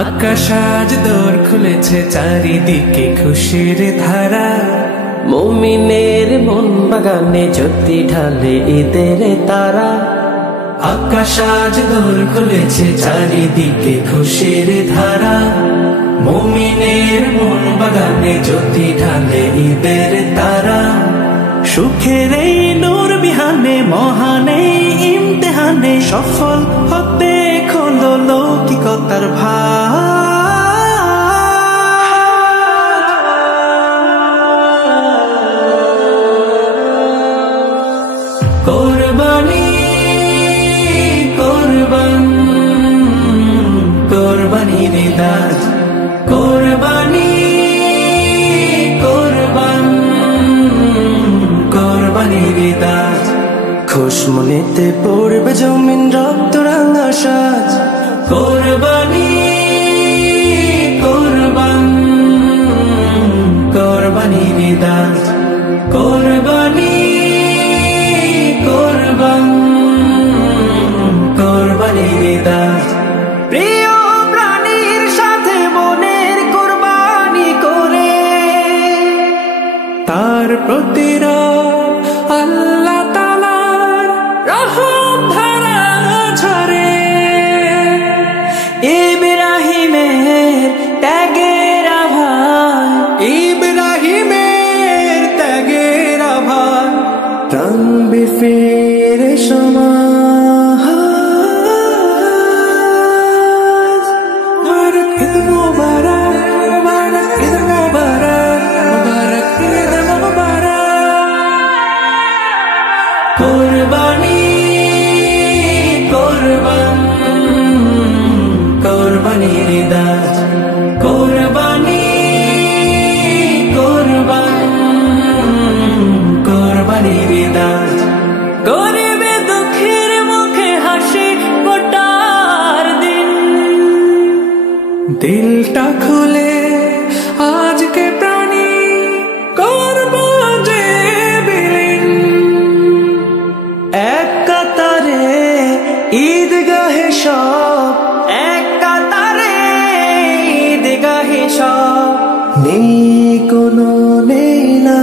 আকাশ আজ দোর খুলেছে, চারিদিকে খুশির ধারা। মুমিনের মন বাগানে জ্যোতি ঢালে ঈদের তারা। আকাশ আজ দোর খুলেছে, চারিদিকে খুশির ধারা। মুমিনের মন বাগানে জ্যোতি ঢালে ঈদের তারা। সুখের এই নূর বিহানে, মহান এই ইমতিহানে সফল হতে খোলো লৌকিকতার ভার। কোরবানি কোরবান কোরবানির দাজ, কোরবানি কোরবান কোরবানির দাজ। খুশমনিতে পড়বে জমিন রক্ত রাঙা সাজ। কোরবানি কোরবান কোরবানির দাজ, কোরবানি কোরবান কোরবানির দাজ। প্রিয় প্রাণীর সাথে মনের কোরবানি করে, তার প্রতিরা আল্লাহ তাআলার রহম ধারা ঝরে। ইব্রাহিমের ত্যাগের আভার, ইব্রাহিমের ত্যাগের আভার টানবে ফিরে সমাজ। মুবারক ঈদ মুবারক, মুবারক ঈদ মুবারক, মুবারক ঈদ মুবারক। কোরবানি কোরবান কোরবানির দাজ, কোরবানি কোরবান কোরবানির দাজ। গরিবে দুঃখের মুখে হাসি ফোটার দিন, দিলটা খুলে আজকে প্রাণী করব যে বিলীন। এক কাতারে ঈদগাহে সব, এক কাতারে ঈদগাহে সব। নেই কোনো নেই না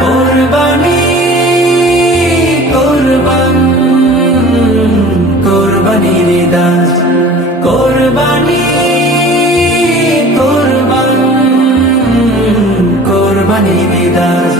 কোরবানি কোরবান কোরবানির দাজ, কোরবানি কোরবান কোরবানির দাজ।